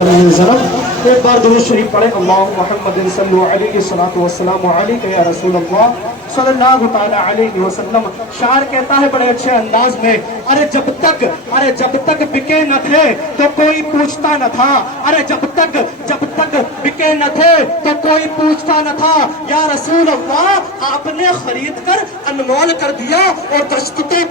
ایک بار درود شریف پڑھے اللہم محمد صلی علیہ وسلم علیکہ یا رسول اللہ صلی اللہ تعالی علیہ وسلم. شاعر کہتا ہے بڑے اچھے انداز میں، ارے جب تک بکے نہ تھے تو کوئی پوچھتا نہ تھا، ارے جب تک بکے نہ تھے تو کوئی پوچھتا نہ تھا. یا رسول اللہ آپ نے خرید کر انمول کر دیا، اور دشت کے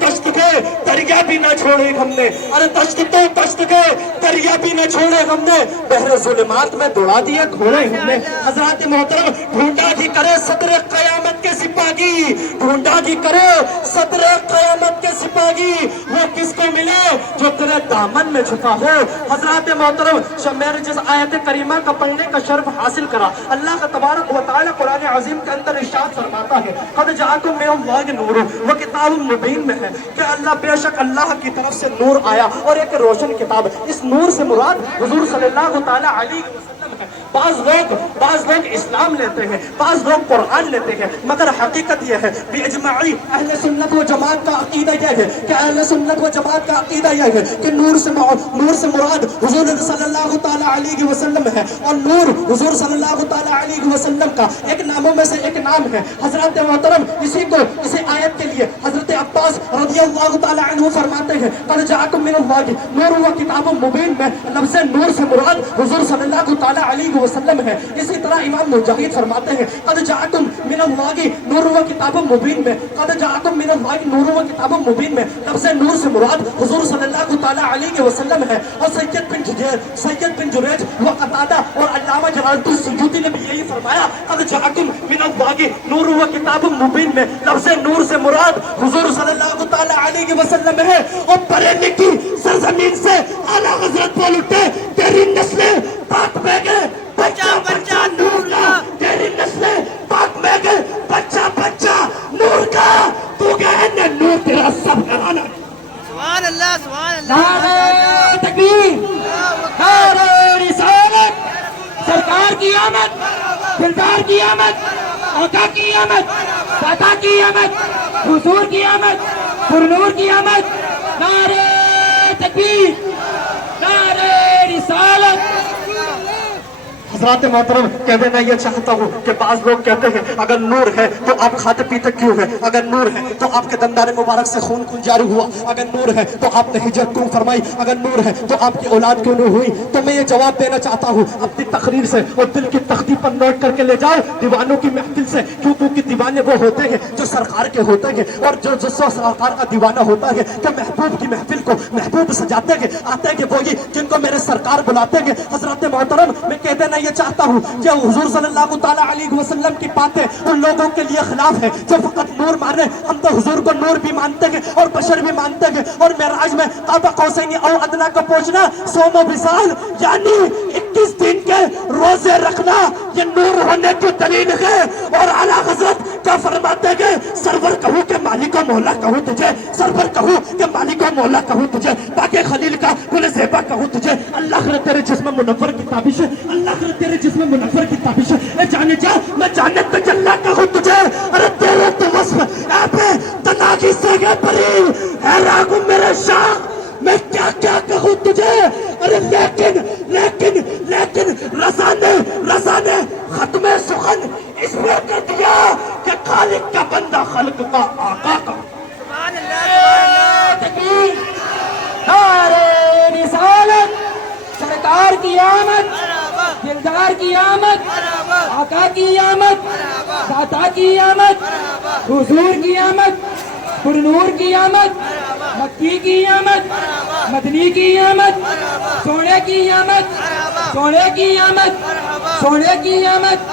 دریا بھی نہ چھوڑے ہم نے، ارے دشت کے دریا بھی نہ چھوڑے ہم نے، بحر ظلمات میں دوڑا دیا گھوڑے ہم نے. حضرات محترم، ڈھونڈا جی کرے صدر قیامت کے سپاہی، ڈھونڈا جی کرے صدر قیامت کے سپاہی، وہ کس کو ملے جو تیرے دامن میں چھپا ہو. حضرات محترم، میں نے جس آیت کریمہ کا پڑھنے کا شرف حاصل کرا، اللہ کا تبارک و تعالی قرآن عظیم کے اندر ارشاد فرماتا ہے قد جاءکم من اللہ نور و کتاب مبین میں ہے کہ اللہ بے شک اللہ کی طرف سے نور آیا اور ایک روشن کتاب. اس نور سے مراد حضور صلی اللہ تعالی علیہ وسلم ہے. بعض لوگ اسلام لیتے ہیں، بعض لوگ قرآن لیتے ہیں، مگر حقیقت یہ ہے باجماعی اہل سنت و جماعت کا عقیدہ یہ ہے کہ اہل سنت و جماعت کا عقیدہ یہ ہے کہ نور سے مراد حضور صلی اللہ تعالی علیہ وسلم ہے، اور نور حضور صلی اللہ تعالی علیہ وسلم کا ایک ناموں میں سے ایک نام ہے. حضرات محترم، اسی آیت کے لیے حضرت عباس رضی اللہ تعالی عنہ فرماتے ہیں قد جاءکم من اللہ نور و کتاب مبین میں لفظ نور سے مراد حضور صلی اللہ تعالی علیہ وسلم ہے. اسی طرح امام مجاہد فرماتے ہیں قد جاءکم من اللہ نور و کتاب مبین میں قد جاءکم من اللہ نور و کتاب مبین میں لفظ نور سے مراد حضور صلی اللہ تعالی علیہ وسلم ہے. اور سید بن جریج و قتادہ اور علامہ جلال السیوطی نے بھی یہی فرمایا قد جاءکم من اللہ نور و کتاب مبین میں لفظ نور سے مراد حضور صلی اللہ تعالی علیہ وسلم ہے. اور بریلی کی سرزمین سے اعلیٰ حضرت بول اٹھے تیری نسلیں پاک میں گئے بچہ نور کا، تیری نسلیں پاک میں گئے بچہ نور کا، تو گئے نور تیرا سب گھرانا. سبحان اللہ سبحان اللہ. نعرہ تکبیر، نعرہ رسالت، سرکار کی آمد، دلدار کی آمد، آقا کی آمد، داتا کی آمد، حضور کی آمد، پرنور کی آمد. نعرہ تکبیر، نعرہ رسالت. حضرات محترم، کہہ دینا یہ چاہتا ہوں کہ بعض لوگ کہتے ہیں اگر نور ہے تو آپ کھاتے پیتے کیوں ہیں، اگر نور ہے تو آپ کے دندان مبارک سے خون جاری ہوا، اگر نور ہے تو آپ نے ہجرت کیوں فرمائی، اگر نور ہے تو آپ کی اولاد کیوں نہیں ہوئی. تو میں یہ جواب دینا چاہتا ہوں اپنی تقریر سے اور دل کی تختی پر نوٹ کر کے لے جاؤ دیوانوں کی محفل سے، کیونکہ دیوانے وہ ہوتے ہیں جو سرکار کے ہوتے ہیں، اور جو سرکار کا دیوانہ ہوتا ہے کہ محبوب کی محفل کو محبوب سجاتے ہیں، آتے ہیں وہی جن کو میرے سرکار بلاتے ہیں. حضرات محترم، میں کہہ دینا یہ چاہتا ہوں کہ حضور صلی اللہ تعالی علیہ وسلم کی باتیں ان لوگوں کے لیے خلاف ہے جو فقط نور مانے. ہم تو حضور کو نور بھی مانتے ہیں اور بشر بھی مانتے ہیں، اور معراج میں قاب قوسین او ادنیٰ کا پہنچنا، صوم و وصال یعنی 21 دن کے روزے رکھنا، یہ نور ہونے کی دلیل ہے. اور اعلیٰ حضرت کیا فرماتے ہیں سرور کہوں کہ مالک و مولا کہوں تجھے، سرور کہوں کہ مالک و مولا کہوں تجھے، باقی خلیل کا گل زیبا کہوں تجھے. اللہ کرے تیرے جسم منور کی تابش ہے، اللہ کرے تیرے جسم منور کی تابش ہے. اے جانے جا میں جانت تجلا کہوں تجھے، ارے تیرے تو وصف اے پہ تناغی سے گئے پری اے راگو میرے شاہ، میں کیا کہوں تجھے. ارے لیکن رضا نے ختم سخن اس میں کر دیا کہ خالق کا بندہ خلق کا آقا کا. سبحان اللہ. تکبیر، نعرہ رسالت، سرکار کی آمد، دلدار کی آمد، آقا کی آمد، داتا کی آمد، حضور کی آمد، پرنور کی آمد، مکی کی آمد، مدنی کی آمد، سونے کی آمد، سونے کی آمد، سونے کی آمد،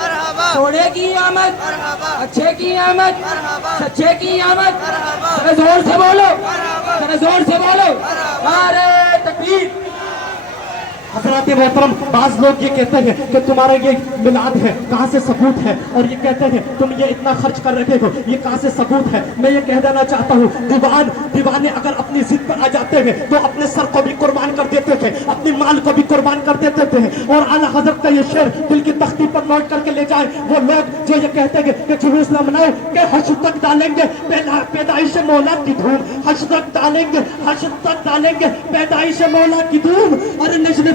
سونے کی آمد، اچھے کی آمد، سچے کی آمد. ذرا زور سے بولو، ذرا زور سے بولو. نعرہ تکبیر. حضرات محترم، بعض لوگ یہ کہتے ہیں کہ تمہارا یہ میلاد ہے کہاں سے ثبوت ہے، اور یہ کہتے ہیں تم یہ اتنا خرچ کر رہے ہو یہ کہاں سے ثبوت ہے. میں یہ کہہ دینا چاہتا ہوں دیوانے اگر اپنی ضد پر آ جاتے ہیں تو اپنے سر کو بھی قربان کر دیتے تھے، اپنی مال کو بھی قربان کر دیتے تھے. اور اعلیٰ حضرت کا یہ شعر دل کی تختی پر نوٹ کر کے لے جائیں. وہ لوگ جو یہ کہتے ہیں کہ جلوس نہ مناؤ کہ حشر تک ڈالیں گے پیدائش مولا کی دھوم، حشر تک ڈالیں گے پیدائش مولا کی دھوم. اور نجم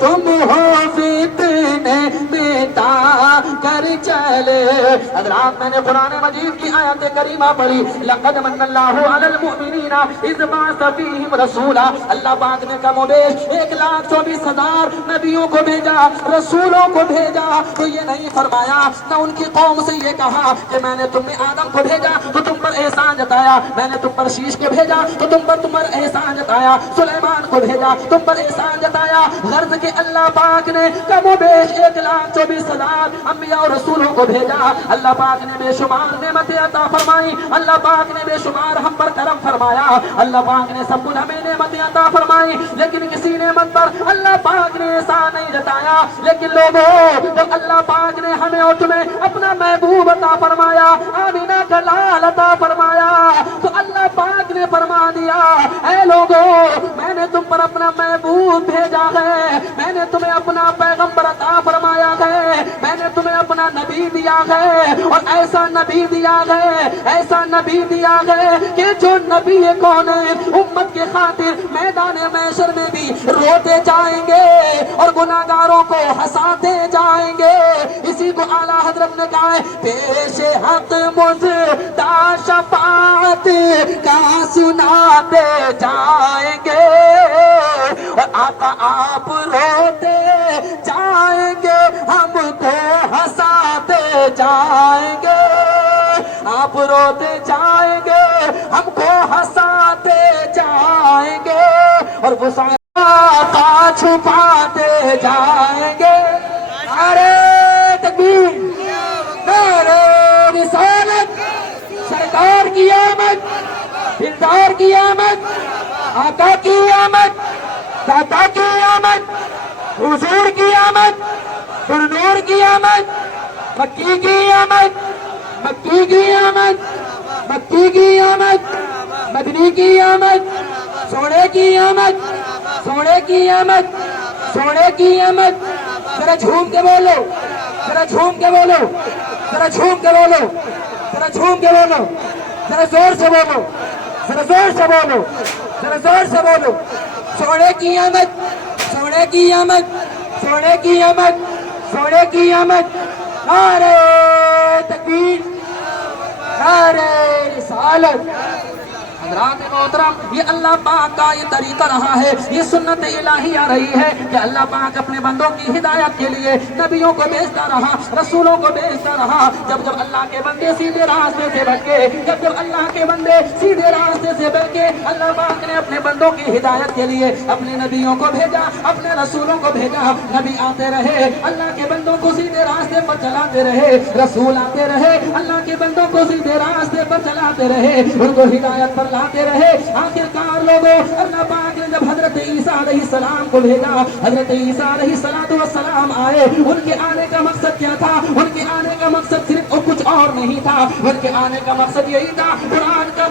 تم ہو فتنے مٹا کر چلے. حضرات میں نے قرآن مجید کی آیت کریمہ پڑھی. لقد من اللہ علی المؤمنین اذ بعث فیہم رسولا. اللہ پاک نے کم و بیش 1,24,000 نبیوں کو بھیجا, رسولوں کو بھیجا. تو یہ نہیں فرمایا, نہ ان کی قوم سے یہ کہا کہ میں نے تم میں آدم کو بھیجا تو تم پر احسان جتایا, میں نے تم پر شیش کو بھیجا تو تم پر احسان جتایا, سلیمان کو بھیجا تم پر احسان جتایا. غرض کہ اللہ پاک نے کم و بیش 1,24,000 انبیاء اور رسولوں کو بھیجا. اللہ پاک نے بے شمار نعمتیں عطا فرمائی, اللہ پاک نے بے شمار ہم پر کرم فرمایا, اللہ پاک نے سب کچھ ہمیں نعمتیں عطا فرمائی. لیکن کسی نعمت پر اللہ پاک نے احسان نہیں جتایا. لیکن لوگوں, جب اللہ پاک نے ہمیں اور تمہیں اپنا محبوب عطا فرمایا, آمینہ کا لال عطا فرمایا, تو اللہ پاک نے فرما دیا, اے لوگوں میں نے تم پر اپنا محبوب بھیجا ہے, میں نے تمہیں اپنا پیغمبر عطا فرمایا ہے, میں نے تمہیں اپنا نبی دیا ہے, اور ایسا نبی دیا ہے, ایسا نبی دیا ہے کہ جو نبی کون ہے امت کے خاطر میدان محشر میں بھی روتے جائیں گے اور گناہگاروں کو ہنساتے جائیں گے. اسی کو اعلیٰ حضرت نے کہا ہے, پیش حق مجدہ شفاعت کا سناتے جائیں گے, اور آقا آپ روتے جائیں گے, ہم کو ہنساتے جائیں گے. آپ روتے جائیں گے, ہم کو ہنساتے جائیں گے, اور وسعت کا چھپاتے جائیں گے. نعرہ تکبیر, نعرہ رسالت, سرکار کی آمد, دلدار کی آمد, آقا کی آمد, داتا کی آمد, حضور کی آمد, نور کی آمد, مکی کی آمد, مکی کی آمد, مکی کی آمد, مدنی کی آمد, سونے کی آمد, سونے کی آمد, سونے کی آمد. ذرا جھوم کے بولو, ذرا جھوم کے بولو, ذرا جھوم کے بولو, ذرا جھوم کے بولو, ذرا زور سے بولو, ذرا زور سے بولو, ذرا زور سے بولو. سونے کی آمد, سونے کی آمد, سونے کی آمد, سونے کی آمد. نعرہ تکبیر, نعرہ رسالت. حضرات محترم, یہ اللہ پاک کا یہ طریقہ رہا ہے, یہ سنت الہی آ رہی ہے کہ اللہ پاک اپنے بندوں کی ہدایت کے لیے نبیوں کو بھیجتا رہا, رسولوں کو بھیجتا رہا. جب جب اللہ کے بندے سیدھے راستے سے بھٹکے, جب جب اللہ کے بندے سیدھے راستے سے بھٹکے, اللہ پاک نے اپنے بندوں کی ہدایت کے لیے اپنے نبیوں کو بھیجا, اپنے رسولوں کو بھیجا. نبی آتے رہے, اللہ کے بندوں کو سیدھے راستے پر چلاتے رہے, رسول آتے رہے, اللہ کے بندوں کو سیدھے راستے پر چلاتے رہے, ان کو ہدایت پر لاتے رہے. آخرکار لوگوں, اللہ پاک نے جب حضرت عیسیٰ علیہ السلام کو بھیجا, حضرت عیسیٰ علیہ السلام آئے. ان کے آنے کا مقصد کیا تھا؟ ان کے آنے کا مقصد صرف اور کچھ اور نہیں تھا, ان کے آنے کا مقصد یہی تھا.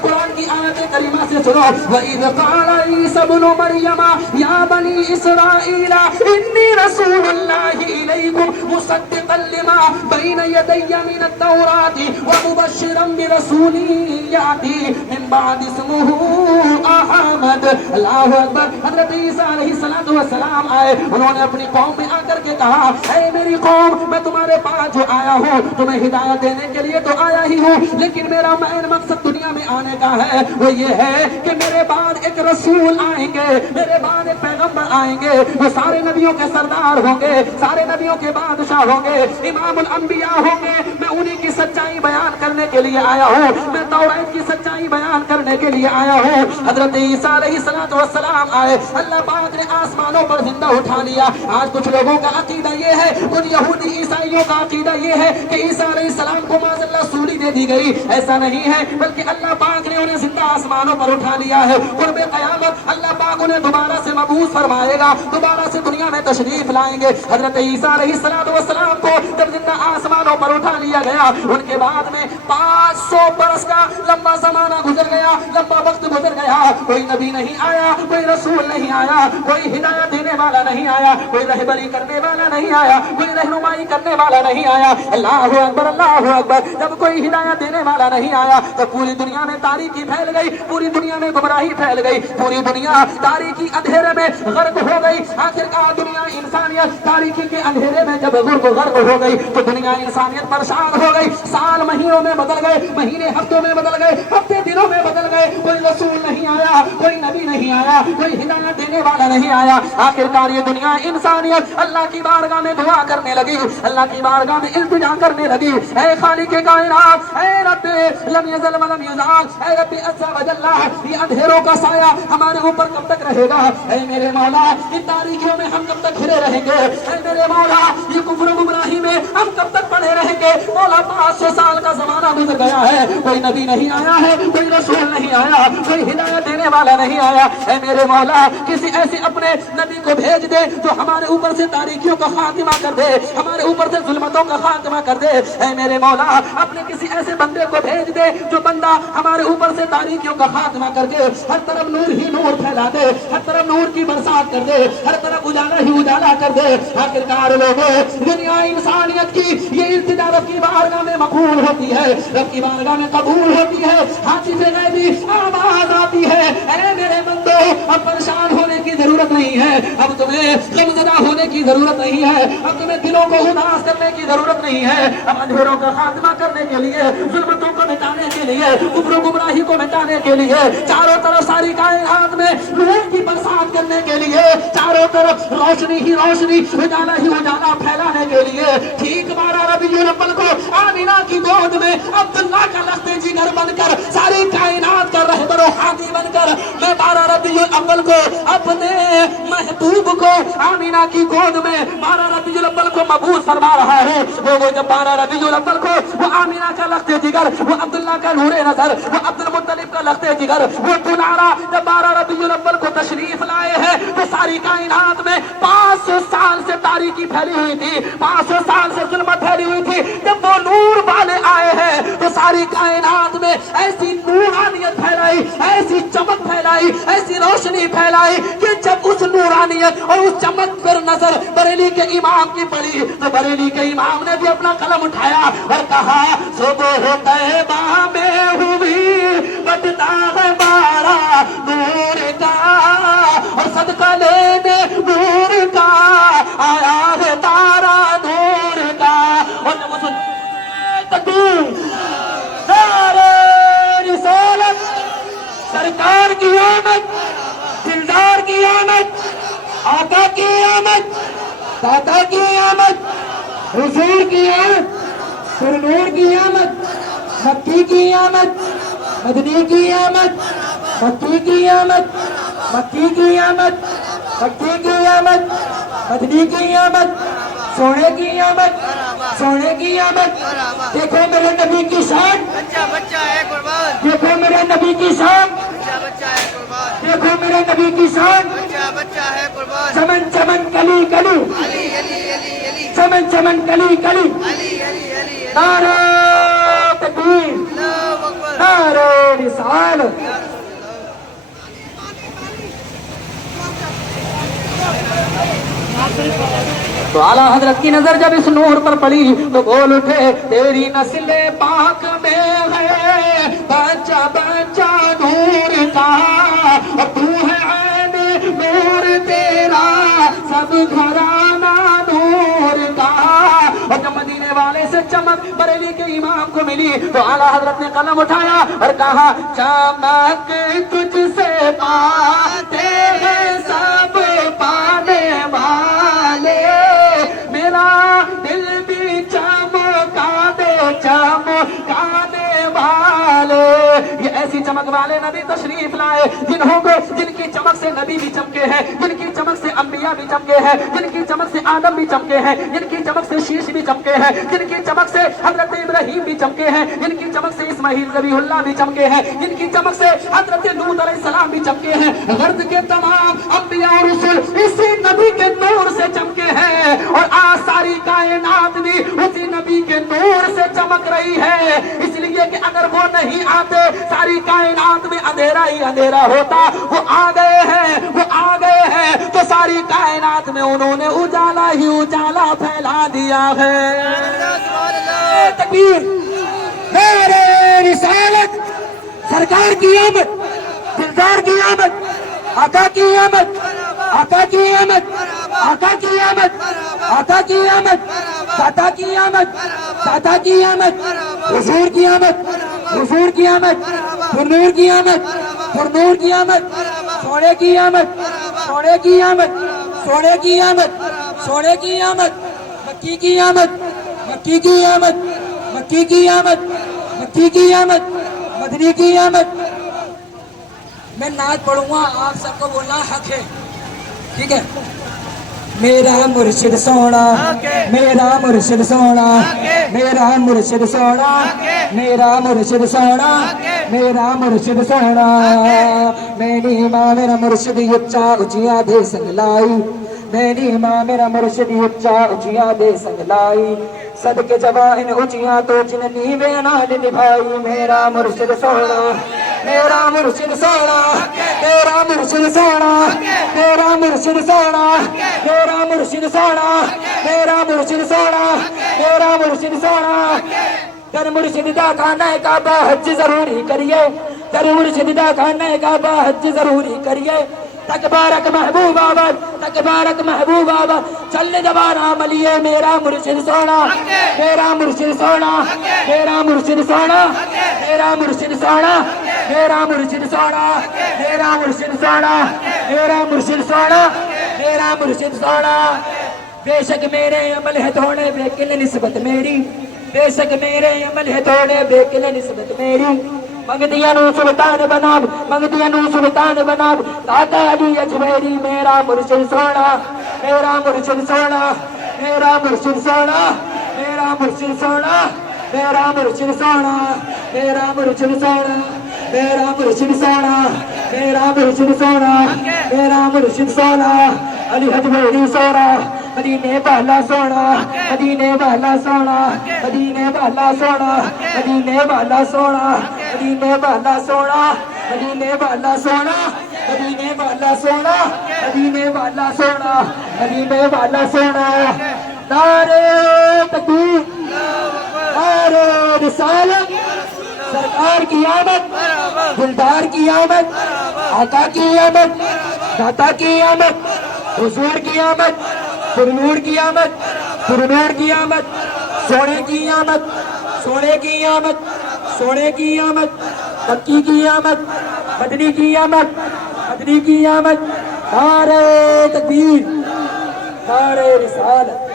قرآن کی آیت کریمہ سے سنو, وَإِذْ قَالَ عِيسَى ابْنُ مَرْيَمَ يَا بَنِي إِسْرَائِيلَ إِنِّي رَسُولُ اللَّهِ إِلَيْكُمْ مُصَدِّقًا لِمَا بَيْنَ يَدَيَّ مِنَ التَّوْرَاةِ وَمُبَشِّرًا بِرَسُولٍ يَأْتِي مِن بَعْدِ اسمه احمد. اللہ اکبر. حضرت عیسیٰ علیہ السلام آئے, انہوں نے اپنی قوم میں آ کر کے کہا, اے میری قوم, میں تمہارے پاس جو آیا ہوں تمہیں ہدایت دینے کے لیے تو آیا ہی ہوں, لیکن میرا مین مقصد دنیا میں آنے کا ہے وہ یہ ہے کہ میرے بعد ایک رسول آئیں گے, میرے بعد ایک پیغمبر آئیں گے, وہ سارے نبیوں کے سردار ہوں گے, سارے نبیوں کے بادشاہ ہوں گے, امام الانبیاء ہوں گے. میں انہی کی سچائی بیان کرنے کے لیے آیا ہوں, میں توریت کی سچائی بیان کرنے کے لیے آیا ہوں. حضرت عیسیٰ علیہ السلام آئے, اللہ پاک نے آسمانوں پر زندہ اٹھا لیا. آج کچھ لوگوں کا عقیدہ یہ ہے, کچھ یہودی عیسائیوں کا عقیدہ یہ ہے کہ عیسیٰ علیہ السلام کو معاذ اللہ سولی دے دی گئی. ایسا نہیں ہے, بلکہ اللہ پاک نے انہیں زندہ آسمانوں پر اٹھا لیا ہے. قرب قیامت اللہ پاک انہیں دوبارہ سے مبعوث فرمائے گا, دوبارہ سے دنیا میں تشریف لائیں گے. حضرت عیسیٰ علیہ السلام کو جب زندہ آسمان کانوں پر اٹھا لیا گیا. ان کے بعد میں 500 برس کا لمبا زمانہ گزر گیا, لمبا وقت گزر گیا. کوئی نبی نہیں آیا, کوئی رسول نہیں آیا, کوئی ہدایت دینے والا نہیں آیا, کوئی رہبری کرنے والا نہیں آیا, کوئی رہنمائی کرنے والا نہیں آیا. اللہ اکبر, اللہ اکبر. جب کوئی ہدایت دینے والا نہیں آیا تو پوری دنیا میں تاریکی پھیل گئی, پوری دنیا میں گمراہی پھیل گئی, پوری دنیا تاریکی اندھیرے میں غرق ہو گئی. آخرکار دنیا انسانیت تاریکی کے اندھیرے میں جب غرق ہو گئی تو دنیا انسانیت پریشان ہو گئی. سال مہینوں میں بدل گئے, مہینے ہفتوں میں بدل گئے, ہفتے دنوں میں بدل گئے. کوئی رسول نہیں آیا, کوئی نبی نہیں آیا, کوئی ہدایت دینے والا نہیں آیا. آخرکار یہ دنیا انسانیت اللہ کی بارگاہ میں دعا کرنے لگی, اللہ کی بارگاہ میں التجا کرنے لگی. اے خالق کائنات, اے رب لم یزل ولم یزال, اے رب عز و جل, یہ اندھیروں کا سایہ ہمارے اوپر کب تک رہے گا؟ اے میرے مولا, ان تاریکیوں میں ہم کب تک گھرے رہیں گے؟ اے میرے مولا, یہ کفر و گمراہی میں ہم کب تک پڑے رہیں گے؟ مولا 500 سال کا زمانہ گزر گیا ہے, کوئی نبی نہیں آیا ہے, کوئی رسول نہیں آیا, کوئی ہدایت دینے والا نہیں آیا. اے میرے مولا, کسی ایسے اپنے نبی کو بھیج دے جو ہمارے اوپر سے تاریکیوں کا خاتمہ کر دے, ہمارے اوپر سے ظلمتوں کا خاتمہ کر دے. اے میرے مولا, اپنے کسی ایسے بندے کو بھیج دے جو بندہ ہمارے اوپر سے تاریکیوں کا خاتمہ کر کے ہر طرف نور ہی نور پھیلا دے, ہر طرف نور کی برسات کر دے, ہر طرف اجالا ہی اجالا کر دے. آخرکار لوگوں, دنیا انسانیت کی یہ التجا رب کی بارگاہ میں مقبول ہوتی ہے, رب کی بارگاہ میں قبول ہوتی ہے. حاطف غیبی آواز آتی ہے, اے میرے بندو, اب پریشان ہونے کی ضرورت نہیں ہے, اب تمہیں غمزدہ ہونے کی ضرورت نہیں ہے, اب تمہیں دلوں کو اداس کرنے کی ضرورت نہیں ہے. اب اندھیروں کا خاتمہ کرنے کے لیے, ظلمتوں کو مٹانے کے لیے, کفر و گمراہی کو مٹانے کے لیے, چاروں طرف ساری کائنات میں نور کی برسات کرنے کے لیے, چاروں طرف روشنی ہی روشنی, اجالا ہی اجالا پھیلانے کے لیے, ٹھیک 12 ربیع الاول کو آمینہ کی گود میں عبداللہ کا لخت جگر بن کر, ساری کائنات کا رہبر و ہادی بن کر, میں 12 ربیع الاول کو اپنے محبوب کو آمینہ کی گود میں 12 ربیع الاول کو مبعوث فرما رہا ہے. وہ جب 12 ربیع الاول کو وہ آمینہ کا لخت جگر, وہ عبداللہ کا نور نظر, وہ عبد المطلب کا لخت جگر, وہ دلارا جب 12 ربیع الاول کو تشریف لائے ہیں تو ساری کائنات میں 500 سال سے تاریکی پھیلی ہوئی تھی, 500 سال سے ظلمت پھیلی ہوئی تھی. جب وہ نور والے آئے ہیں تو ساری کائنات میں ایسی نورانیت پھیلائی, ایسی چمک پھیلائی, ایسی روشنی پھیلائی کہ جب اس نورانیت اور اس چمک پر نظر بریلی کے امام کی پڑی تو بریلی کے امام نے بھی اپنا قلم اٹھایا اور کہا, صبح طیبہ میں ہوئی بٹتا ہے 12 نور کا, اور صدقہ لینے نور کا آیا ہے تارا نور کا. اور جب اس تکبیر, نعرہ رسالت, سرکار کی آمد, دلدار کی آمد, آقا کی آمد, داتا کی آمد, حضور کی آمد, سرنور کی آمد, مکی کی آمد, مدنی کی آمد, مکی کی آمد, مکی کی آمد, مکی کی آمد, مدنی کی آمد, سونے کی آمد, سونے کی آمد. دیکھو میرے نبی کی شان, بچہ بچہ ہے قربان, دیکھو میرے نبی کی شان, بچہ بچہ ہے قربان, دیکھو میرے نبی کی شان. بچہ بچہ ہے قربان. چمن چمن کلی کلی, علی علی علی علی, چمن چمن کلی کلی, علی علی علی, نعرہ تکبیر, اللہ اکبر. نعرہ رسالت. تو اعلیٰ حضرت کی نظر جب اس نور پر پڑی تو بول اٹھے, تیری نسل پاک میں ہے بچہ بچہ نور کا, اور تو ہے عین نور تیرا سب گھرانہ نور کا. اور جب مدینے والے سے چمک بریلی کے امام کو ملی تو اعلیٰ حضرت نے قلم اٹھایا اور کہا, چمک تجھ سے پاتے ہیں سب پانے والے, میرا دل بھی چمکا دے چمکانے والے. یہ ایسی چمک والے نبی تشریف لائے جن کی چمک سے نبی بھی چمکے ہیں، جن کی چمک سے انبیاء بھی چمکے ہیں، جن کی چمک سے آدم بھی چمکے ہیں، جن کی چمک سے شیش بھی چمکے ہیں، جن کی چمک سے حضرت ابراہیم بھی چمکے ہیں، جن کی چمک سے اسماعیل ذبیح اللہ بھی چمکے ہیں، جن کی چمک سے حضرت لوط علیہ السلام بھی چمکے ہیں۔ غرض کے تمام انبیاء اور رسل اسی نبی کے نور سے چمکے ہیں، اور آج ساری کائنات بھی اسی نبی کے نور سے چمک رہی ہے۔ اس لیے کہ اگر وہ نہیں آتے ساری کائنات میں اندھیرا ہی اندھیرا ہوتا۔ وہ آ گئے ہیں، وہ آ گئے ہیں تو ساری کائنات میں انہوں نے اجالا ہی اجالا پھیلا دیا ہے۔ تکبیر، میرے رسالت، سرکار کی آمد، دلدار کی آمد، آقا کی آمد، آقا کی آمد، آقا کی آمد، آقا کی آمد، داتا کی آمد، داتا کی آمد، حضور کی آمد، حضور کی آمد، نور کی آمد، نور کی آمد، سونے کی آمد، سونے کی آمد، سونے کی آمد، سونے کی آمد، مکی کی آمد، مکی کی آمد، مکی کی آمد، مکی کی آمد، مدنی کی آمد۔ میں نعت پڑھوں گا، آپ سب کو بولنا حق ہے، ٹھیک ہے؟ میرا مرشد سونا، میرا مرشد سونا، میرا مرشد سونا، میرا مرشد سونا، میرا مرشد سونا، میری ماں میرا مرشد اچا اچیا دے سنگ لائی، میری ماں میرا مرشد اچا اچیا دے سنگ لائی، صدقے جوان اچیا تو جن نیوے نال نبھائی، میرا مرشد سونا، میرا مرشد سونا، میرا مرشد سونا، میرا مرشد سونا، میرا مرشد سونا، میرا مرشد سونا، میرا مرشد سونا۔ در مرشد دا کھانا کعبہ حج ضروری کریے، در مرشد دا کھانا کعبہ حج ضروری کریے، تکبارک محبوب آباد، تکبارک محبوب آباد، چل جبان عملیے، میرا مرشد سونا، میرا مرشد سونا، میرا مرشد سونا، میرا مرشد سونا، میرا مرشد سونا، میرا مرشد سونا، میرا مرشد سونا، میرا مرشد سونا۔ بے شک میرے عمل ہے تھوڑے بیکل نسبت میری، بے شک میرے عمل ہے تھوڑے بیکل نسبت میری، منگدیا نو سلطان بناب، منگدیا نو سلطان بناب، داتا علی اجمیری، میرا مرشد سونا، میرا مرشد سونا، میرا مرشد سونا، میرا مرشد سونا، میرا مرشد سونا، میرا مرشد سونا، میرا مرشد سونا، میرا مرشد سونا، میرا مرشد سونا، علی اجمیری سونا، مدینے والا سونا، مدینے والا سونا، مدینے والا سونا، مدینے والا سونا، مدینے والا سونا، مدینے والا سونا، مدینے والا سونا، مدینے والا سونا، مدینے والا سونا۔ نعرے تکبیر، نعرے رسالت، سرکار کی آمد، دلدار کی آمد، آقا کی آمد، داتا کی آمد، حضور کی آمد، نور کی آمد، نور کی آمد، سونے کی آمد، سونے کی آمد، سونے کی آمد، مکی کی آمد، مدنی کی آمد، مدنی کی آمد۔ نعرہ تکبیر، نعرہ رسالت۔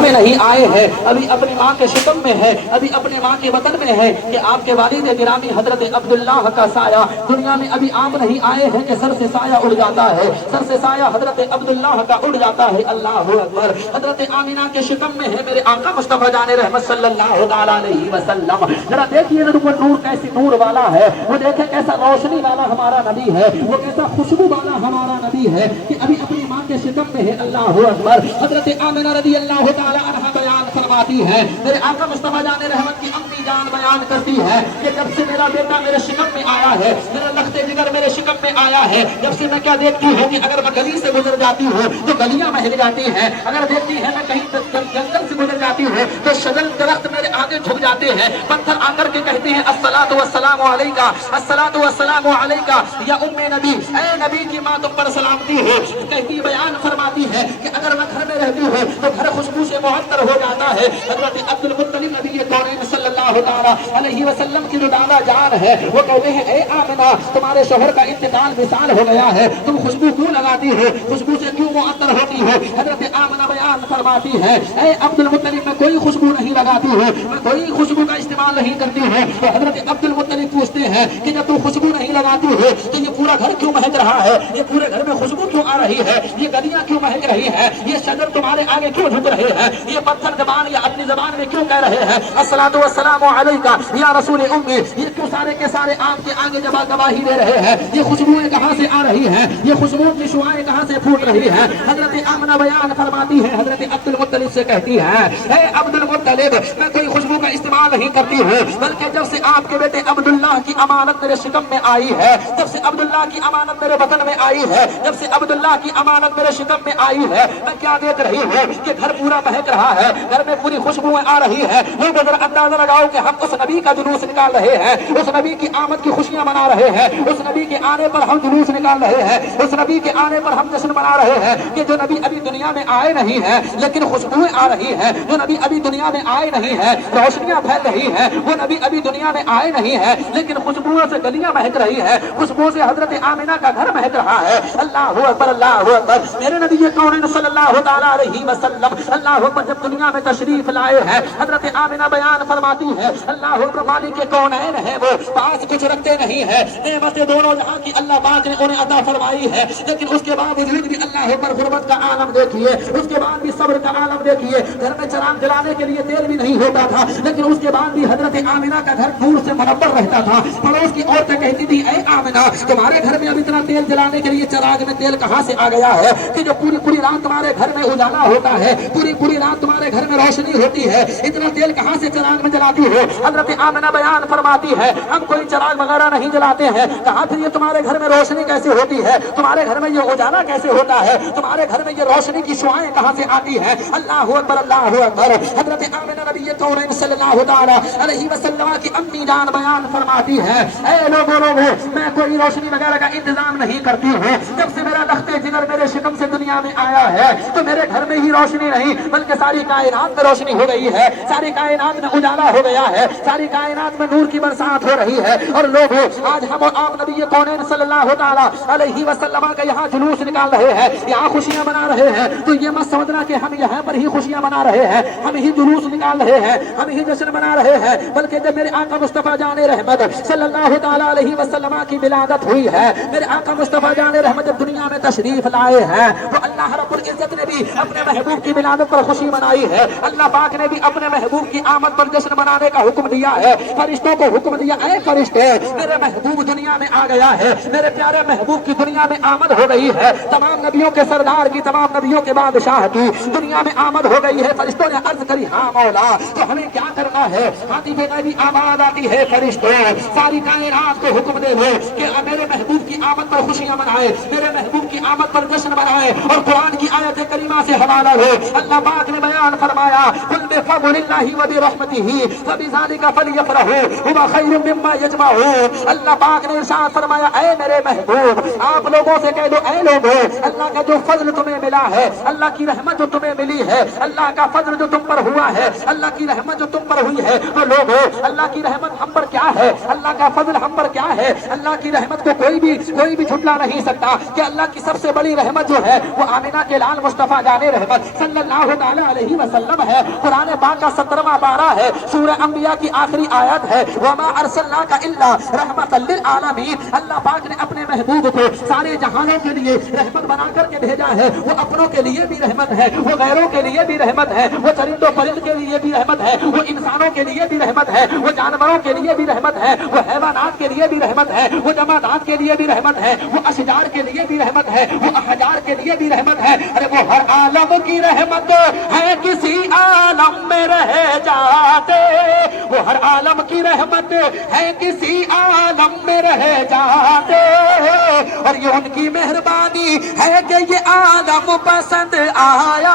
میں نہیں آئے ہیں، ابھی اپنی ماں کے شکم میں ہے، ابھی اپنے ماں کے وطن میں ہے کہ آپ کے والد گرامی حضرت عبداللہ کا سایہ دنیا میں ابھی آپ نہیں آئے ہیں کہ سر سے سایہ اڑ جاتا ہے، سر سے سایہ حضرت عبداللہ کا اڑ جاتا ہے۔ اللہ اکبر۔ حضرت آمینہ کے شکم میں ہے میرے آقا مصطفیٰ جان رحمت صلی اللہ علیہ وسلم۔ ذرا دیکھیے وہ نور کیسی نور والا ہے، وہ دیکھیں کیسا روشنی والا ہمارا نبی ہے، وہ کیسا خوشبو والا ہمارا نبی ہے کہ ابھی اپنی ماں کے شکم میں ہے۔ اللہ اکبر۔ حضرت آمینہ رضی اللہ تعالیٰ عنہ بیان فرماتی ہے، میرے آقا مصطفیٰ جان رحمت کی امی جان بیان کرتی ہے کہ جب سے میرا بیٹا میرے شکم میں آیا ہے، میرا لخت جگر میرے شکم میں آیا ہے، جب سے میں کیا دیکھتی ہوں کہ اگر میں گلی سے گزر جاتی ہوں تو گلیاں مہل جاتی ہیں، اگر دیکھتی ہے میں کہیں جنگل سے گزر جاتی ہوں تو شجر درخت میرے آگے جھک جاتے ہیں، پتھر آ کر کے کہتے ہیں الصلاۃ والسلام علیکہ، الصلاۃ والسلام علیکہ یا ام نبی، اے نبی کی ماں تم پر سلامتی ہے۔ کہتی بیان فرماتی ہے کہ اگر میں گھر میں رہتی ہوں تو گھر خوشبو سے معطر ہو جاتا ہے۔ حضرت عبد المطلب نبی کونین صلی اللہ اللہ تعالیٰ علیہ وسلم کی جو دادا جان ہے وہ کہتے ہیں اے آمنہ تمہارے شوہر کا انتقال وصال ہو گیا ہے، تم خوشبو کیوں لگاتی ہو، خوشبو سے کیوں معطر ہوتی ہو؟ حضرت آمنہ بیان فرماتی ہے اے عبد المطلب میں کوئی خوشبو نہیں لگاتی ہوں، میں کوئی خوشبو کا استعمال نہیں کرتی ہوں۔ تو حضرت عبد المطلب پوچھتے ہیں کہ جب تم خوشبو نہیں لگاتی ہو تو یہ پورا گھر کیوں مہک رہا ہے، یہ پورے گھر میں خوشبو کیوں آ رہی ہے، یہ گلیاں کیوں مہک رہی ہے، یہ شجر تمہارے آگے کیوں جھک رہے ہیں، یہ پتھر زبان یا اپنی زبان میں کیوں کہہ رہے ہیں الصلاۃ والسلام علیکہ یا رسول امی، یہ کیوں سارے کے سارے آپ کے آگے گواہی دے رہے ہیں، یہ خوشبوئیں کہاں سے آ رہی ہیں، یہ خوشبو کی شعائیں کہاں سے پھوٹ رہی ہیں؟ حضرت آمنہ بیان فرماتی ہے حضرت عبد المطلب سے کہتی ہے اے عبد المطلب میں کوئی خوشبو کا استعمال نہیں کرتی ہوں، بلکہ جب سے آپ کے بیٹے عبداللہ کی امانت میرے شکم میں آئی ہے، جب سے عبداللہ کی امانت میرے بدن میں آئی ہے، جب سے عبداللہ کی امانت میرے شکم میں آئی ہے، میں کیا دیکھ رہی ہوں کہ گھر پورا مہک رہا ہے، گھر میں پوری خوشبوئیں آ رہی ہے۔ لوگ اگر اندازہ لگاؤ کہ ہم اس نبی کا جلوس نکال رہے ہیں، اس نبی کی آمد کی خوشیاں منا رہے ہیں، اس نبی کے آنے پر ہم جلوس نکال رہے ہیں، اس نبی کے آنے پر ہم جشن منا رہے ہیں کہ جو نبی ابھی دنیا میں آئے نہیں ہیں لیکن خوشبوئیں آ رہی ہیں، جو نبی ابھی دنیا میں آئے نہیں ہیں روشنیاں پھیل رہی ہیں، وہ نبی ابھی دنیا میں آئے نہیں ہیں لیکن خوشبوؤں سے گلیاں مہک رہی ہیں، خوشبو سے حضرت آمنہ کا گھر مہک رہا ہے۔ اللہ اکبر اللہ اکبر، میرے نبی کون صلی اللہ تعالیٰ علیہ وسلم اللہ اکبر جب دنیا میں تشریف لائے ہیں، حضرت آمنہ بیان فرماتی ہے اللہ اکبر مالک کونین ہے، وہ پاس کچھ رکھتے نہیں ہے، نعمتیں دونوں جہاں کی اللہ پاک نے انہیں عطا فرمائی ہے، لیکن اس کے باوجود بھی اللہ پر غربت کا عالم دیکھیے، اس کے بعد بھی صبر کا عالم دیکھیے، گھر میں چراغ جلانے کے لیے تیل بھی نہیں ہوتا تھا لیکن اس کے بعد بھی حضرت آمنہ کا گھر نور سے منور رہتا تھا۔ پڑوس کی عورتیں کہتی تھی اے آمنہ تمہارے گھر میں اب اتنا تیل جلانے کے لیے چراغ میں تیل کہاں سے آ گیا ہے کہ جو پوری پوری رات تمہارے گھر میں اجالا ہوتا ہے، پوری پوری رات تمہارے گھر میں روشنی ہوتی ہے، اتنا تیل کہاں سے چراغ میں جلاتی ہو؟ حضرت آمنہ بیان فرماتی ہے ہم کوئی چراغ وغیرہ نہیں جلاتے ہیں۔ کہا پھر یہ تمہارے گھر میں روشنی کیسے ہوتی ہے، تمہارے گھر میں یہ اجالا کیسے ہوتا ہے، تمہارے گھر میں یہ روشنی کی شعائیں کہاں سے آتی ہیں؟ اللہ اکبر اللہ اکبر۔ حضرت آمنہ نبی کون صلی اللہ تعالیٰ علیہ وسلم کی امی جان بیان فرماتی ہے اے لوگوں میں کوئی روشنی وغیرہ کا انتظام نہیں کرتی ہوں، جب سے میرا لخت جگر میرے شکم سے دنیا میں آیا ہے تو میرے گھر میں ہی روشنی نہیں بلکہ ساری کائنات میں روشنی ہو گئی ہے، ساری کائنات میں اجالا ہو گیا ہے، ساری کائنات میں نور کی برسات ہو رہی ہے۔ اور لوگ آج ہم اور آپ نبی کونین صلی اللہ تعالیٰ علیہ وسلم کا یہاں جلوس نکال رہے ہیں، یہاں خوشیاں منا رہے ہیں، تو یہ مت سمجھنا کہ ہم یہاں پر ہی خوشیاں منا رہے ہیں، ہم ہی جلوس نکال رہے ہیں، ہم ہی جشن منا رہے ہیں، بلکہ جب میرے آقا مصطفیٰ جان رحمت صلی اللہ تعالیٰ علیہ وسلم کی ولادت ہوئی ہے، میرے آقا مصطفیٰ جان رحمت جب دنیا میں تشریف لائے ہیں تو اللہ رب العزت نے بھی اپنے محبوب کی ولادت پر خوشی منائی ہے، اللہ پاک نے بھی اپنے محبوب کی آمد پر جشن منانے کا حکم دیا ہے، فرشتوں کو حکم دیا اے فرشتے میرے محبوب دنیا میں آ گیا ہے، میرے پیارے محبوب کی دنیا میں آمد ہو گئی ہے، تمام نبیوں کے سردار کی تمام نبیوں کے بادشاہ کی دنیا میں آمد ہو گئی ہے۔ فرشتوں نے عرض کری ہاں مولا تو ہمیں کیا کرنا ہے؟ عاطف نبی آواز آتی ہے فرشتوں ساری کائنات کو حکم دے دو کہ میرے محبوب کی آمد پر خوشیاں منائے، میرے محبوب کی آمد پر جشن منائے، اور قرآن کی آیت کریمہ سے حوالہ لو۔ اللہ پاک نے بیان فرمایا قل بفضل اللہ وبرحمتہ فبذلک فلیفرحوا هو خیر مما یجمعون۔ اللہ پاک نے ارشاد فرمایا اے میرے محبوب آپ لوگوں سے کہہ دو اے لوگوں اللہ کا جو فضل تمہیں ملا ہے، اللہ کی رحمت جو تمہیں ملی ہے، اللہ کا فضل جو تم پر ہوا ہے، اللہ کی رحمت جو تم پر ہوئی ہے، تو لوگوں اللہ کی رحمت ہم پر کیا ہے، اللہ کا فضل ہم پر کیا ہے؟ اللہ کی رحمت کو کوئی بھی جھٹلا نہیں سکتا کہ اللہ کی سب سے بڑی رحمت جو ہے وہ آمنہ کے لال مصطفیٰ جان رحمت صلی اللہ تعالیٰ علیہ وسلم ہے۔ قرآن پاک کا 17واں پارہ ہے، سورہ انبیاء کی آخری آیت ہے وما ارسلناک الا رحمۃ للعالمین۔ اللہ پاک نے اپنے محبوب کو سارے جہانوں کے لیے رحمت بنا کر کے بھیجا ہے، وہ اپنوں کے لیے بھی رحمت ہے، وہ غیروں کے لیے بھی رحمت ہے، وہ چرند و پرند کے لیے بھی رحمت ہے، وہ انسانوں کے لیے بھی رحمت ہے، وہ جانوروں کے لیے بھی رحمت ہے، وہ حیوانات کے لیے بھی رحمت ہے، وہ جمادات کے لیے بھی رحمت ہے، وہ اشجار کے لیے بھی رحمت ہے، وہ احجار کے لیے بھی رحمت ہے۔ ارے وہ ہر عالم کی رحمت ہے کسی عالم میں رہ جاتے، وہ ہر عالم کی رحمت ہے کسی عالم میں رہ جاتے، اور یہ ان کی مہربانی ہے کہ یہ عالم پسند آیا۔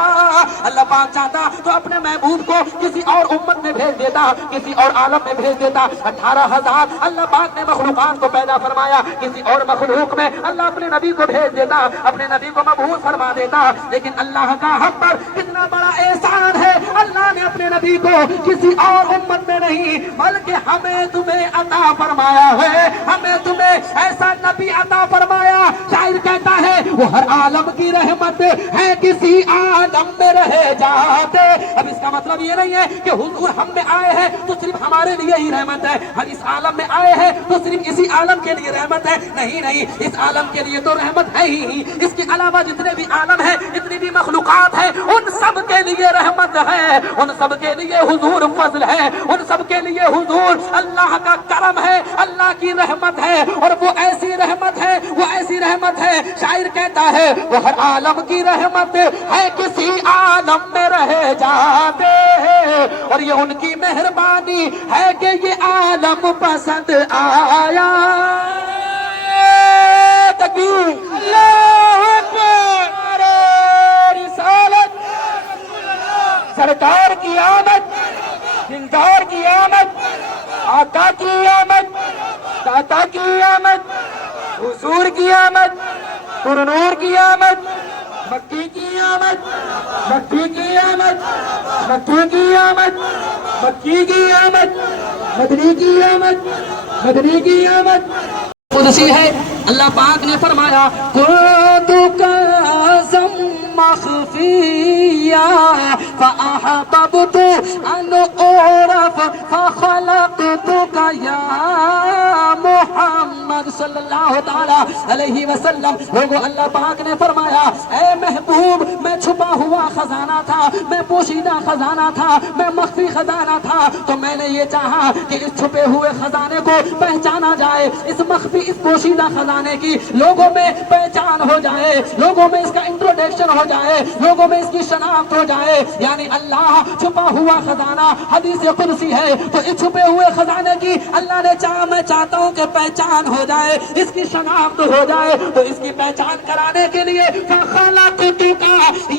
اللہ پاک چاہتا تو اپنے محبوب کو کسی اور امت میں بھیج دیتا، کسی اور عالم میں بھیج دیتا۔ 18,000 اللہ پاک نے مخلوقات کو پیدا فرمایا، کسی اور مخلوق میں اللہ اپنے نبی کو بھیج دیتا، اپنے نبی کو مبعوث فرما دیتا، لیکن اللہ کا ہم پر کتنا بڑا احسان ہے، اللہ نے اپنے نبی کو کسی اور امت میں نہیں کہ ہمیں تمہیں عطا فرمایا ہے، ہمیں تمہیں ایسا نبی عطا فرمایا. شاعر کہتا ہے وہ ہر عالم کی رحمت ہے، کسی عالم میں رہ جاتے. اب اس کا مطلب یہ نہیں ہے کہ حضور ہم میں آئے ہیں تو صرف ہمارے لیے ہی رحمت ہے، ہم اس عالم میں آئے ہیں تو صرف اسی عالم کے لیے رحمت ہے. نہیں نہیں، اس عالم کے لیے تو رحمت ہے ہی، اس کے علاوہ جتنے بھی عالم ہیں، جتنی بھی مخلوقات ہیں، ان سب کے لیے رحمت ہے، ان سب کے لیے حضور فضل ہے، ان سب کے لیے حضور اللہ کا کرم ہے، اللہ کی رحمت ہے. اور وہ ایسی رحمت ہے، وہ ایسی رحمت ہے. شاعر کہتا ہے وہ ہر عالم کی رحمت ہے، کسی عالم میں رہ جاتے ہیں. اور یہ ان کی مہربانی ہے کہ یہ عالم پسند آیا. تکبیر، اللہ اکبر. رسالت، سرکار کی آمد، دلدار کی آمد، آقا کی آمد، داتا کی آمد، حضور کی آمد، پرنور کی آمد، مکی کی آمد، مکی کی آمد، مکی کی آمد، مکی کی آمد، مدنی کی آمد، مدنی کی آمد. قدسی ہے، اللہ پاک نے فرمایا کنت کنزا مخفیا فاحببت ان اعرف فخلقتک یا محمد صلی اللہ تعالی علیہ وسلم. لوگو اللہ پاک نے فرمایا اے محبوب، میں چھپا ہوا خزانہ تھا، میں پوشیدہ خزانہ تھا، میں مخفی خزانہ تھا، تو میں نے یہ چاہا کہ اس چھپے ہوئے خزانے کو پہچانا جائے، اس مخفی اس پوشیدہ خزانے کی لوگوں میں پہچان ہو جائے، لوگوں میں اس کا انٹروڈکشن ہو جائے، لوگوں میں اس کی شناخت ہو جائے. یعنی اللہ چھپا ہوا خزانہ حدیث قدسی ہے، تو اس چھپے ہوئے خزانے کی اللہ نے چاہا میں چاہتا ہوں کہ پہچان ہو جائے، اس کی شناخت ہو جائے. تو اس کی پہچان کرانے کے لیے فخلقتک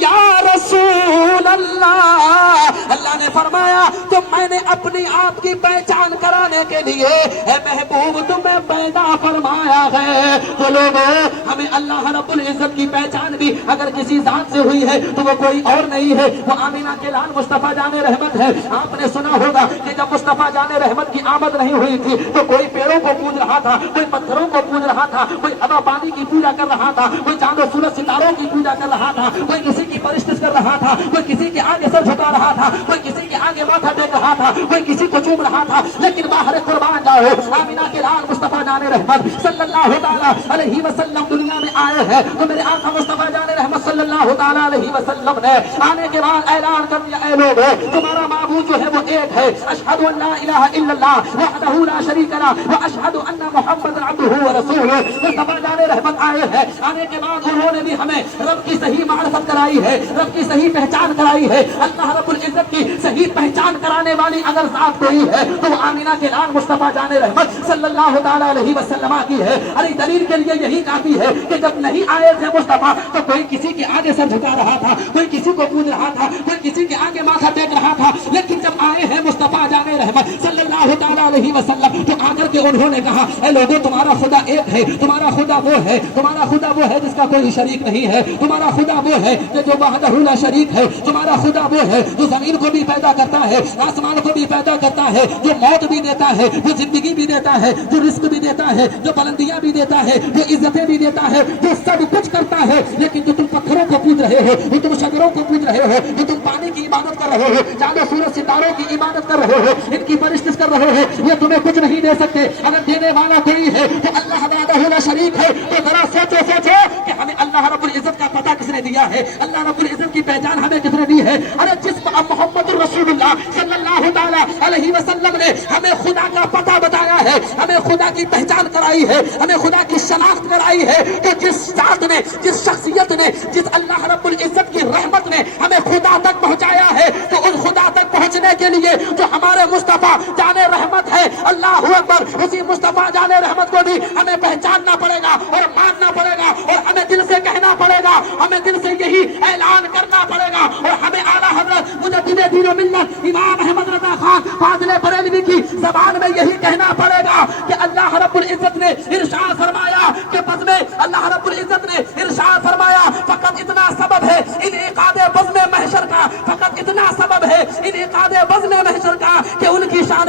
یا رسول اللہ، اللہ نے فرمایا تو میں نے اپنی آپ کی پہچان کرانے کے لیے اے محبوب تمہیں پیدا فرمایا ہے. تو لوگوں ہمیں اللہ رب العزت کی پہچان بھی اگر کسی ذات سے ہوئی ہے تو وہ کوئی اور نہیں ہے، وہ آمینہ کے لال مصطفیٰ جان رحمت ہے. آپ نے سنا ہوگا کہ جب مصطفیٰ جان رحمت کی آمد نہیں ہوئی تھی تو کوئی پیڑوں کو پوج رہا تھا، کوئی پتھروں کو پوج رہا تھا، کوئی ہوا پانی کی پوجا کر رہا تھا، کوئی چاند و سورج ستاروں کی پوجا کر رہا تھا، کوئی کسی کی پرستش کر رہا تھا، کوئی کسی کے آگے سر جھکا رہا تھا، کوئی کسی کے آگے ماتھا ٹیک رہا تھا، کوئی کسی کو چوم رہا تھا. لیکن باہر قربان جاؤ آمینہ کے لال مصطفیٰ جان رحمت صلی اللہ تعالیٰ علیہ وسلم دنیا میں آئے ہیں تو میرے آقا مصطفیٰ جان رحمت صلی اللہ تعالیٰ علیہ وسلم نے آنے کے بعد اعلان کر دیا اے لوگ تمہارا معبود جو ہے وہ ایک ہے، اشہد ان لا الہ الا اللہ وحدہ لا شریک لہ واشہد ان محمد عبدہ ورسولہ. مصطفیٰ جان رحمت آئے ہیں، آنے کے بعد انہوں نے بھی ہمیں رب کی صحیح معرفت کرائی ہے، رب کی صحیح پہچان کرائی ہے. اللہ رب العزت کی صحیح پہچان کرانے والی اگر ذات کوئی ہے تو وہ آمینہ کے لال مصطفیٰ جان رحمت صلی اللہ تعالیٰ علیہ وسلم کی ہے. ارے دلیل کے لیے یہی کافی ہے کہ جب نہیں آئے تھے مصطفیٰ تو کوئی کسی کے آگے سر جھکا رہا تھا، کوئی کسی کو پوج رہا تھا، کوئی کسی کے آگے ماتھا ٹیک رہا تھا. لیکن جب آئے ہیں مصطفیٰ جان رحمت صلی اللہ تعالیٰ علیہ وسلم تو آ کر کے انہوں نے کہا اے لوگوں تمہارا خدا ایک ہے، تمہارا خدا وہ ہے، تمہارا خدا وہ ہے جس کا کوئی شریک نہیں ہے، تمہارا خدا وہ ہے جو وحدہ لا شریک ہے، تمہارا خدا وہ ہے جو زمین کو بھی پیدا کرتا ہے، آسمان کو بھی پیدا کرتا ہے، جو موت بھی دیتا ہے، جو زندگی بھی دیتا ہے، جو رزق بھی دیتا ہے، جو بلندیاں بھی دیتا ہے، جو عزتیں بھی دیتا ہے، جو سب کچھ کرتا ہے. لیکن جو تم پتھروں کو پوج رہے ہو، جو تم شجروں کو پوج رہے ہو، جو تم پانی کی عبادت کر رہے ہو، چاند و سورج ستاروں کی عبادت کر رہے ہو، ان کی پرستش کر رہے ہو، یہ تمہیں کچھ نہیں دے سکتے. اگر دینے والا کوئی ہے تو اللہ وحدہ لا شریک ہے. تو ذرا سوچو کہ ہمیں اللہ رب العزت کا پتہ کس نے دیا ہے، اللہ رب العزت کی پہچان ہمیں کس نے دی ہے. ارے جس محمد رسول اللہ صلی اللہ تعالیٰ علیہ وسلم نے ہمیں خدا کا پتہ بتایا ہے، ہمیں خدا کی پہچان کرائی ہے، ہمیں خدا کی شناخت کرائی ہے. تو جس ذات نے، جس شخصیت نے، جس اللہ رب العزت کی رحمت نے ہمیں خدا تک پہنچایا ہے، تو اس خدا تک پہنچنے کے لیے جو ہمارے مصطفیٰ جان رحمت ہے اللہ اکبر، اسی مصطفیٰ جان رحمت کو بھی ہمیں پہچاننا پڑے گا اور ماننا پڑے گا اور ہمیں دل سے کہنا پڑے گا، ہمیں دل سے یہی اعلان کرنا پڑے گا. اور ہمیں اعلیٰ حضرت مجدد دین و ملت امام احمد رضا خان فاضل بریلوی کی زبان میں یہی کہنا پڑے گا کہ اللہ رب العزت نے ارشاد فرمایا کہ بزم اللہ رب العزت نے ارشاد فرمایا فقط اتنا سبب ہے انعقاد بزم محشر کا، فقط اتنا سبب ہے انعقاد بزم محشر کا کہ ان کی شان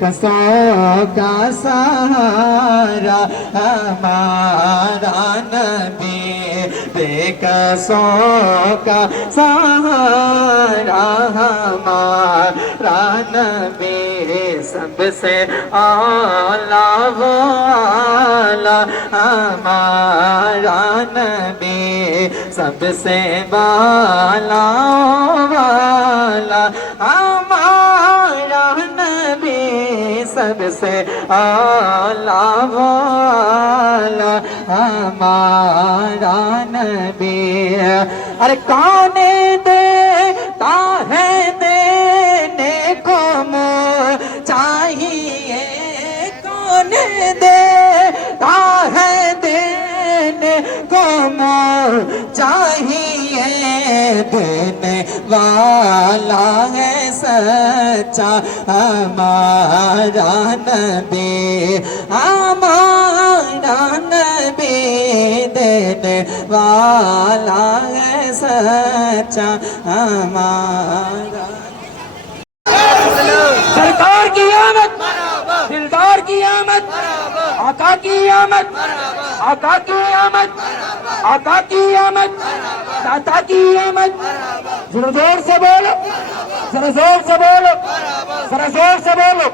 کسوں کا سہارا ہمارا نبی، بے کسوں کا سہارا ہمارا نبی، سب سے اعلیٰ والا ہمارا نبی، سب سے بالا والا ہمارا نبی، سب سے اعلیٰ والا ہمارا نبی۔ ارے کون دیتا ہے دینے کو منہ چاہیے، کون دیتا ہے دینے کو منہ چاہیے، دینے والا ہے سچا ہمارا نبی، ہمارا نبی، دینے والا ہے سچا ہمارا۔ سرکار کی آمد، دلدار کی آمد، آقا کی آمد، آقا کی آمد، آقا کی آمد، داتا کی آمد۔ ذرا زور سے بولو، ذرا زور سے بولو، ذرا زور سے بولو۔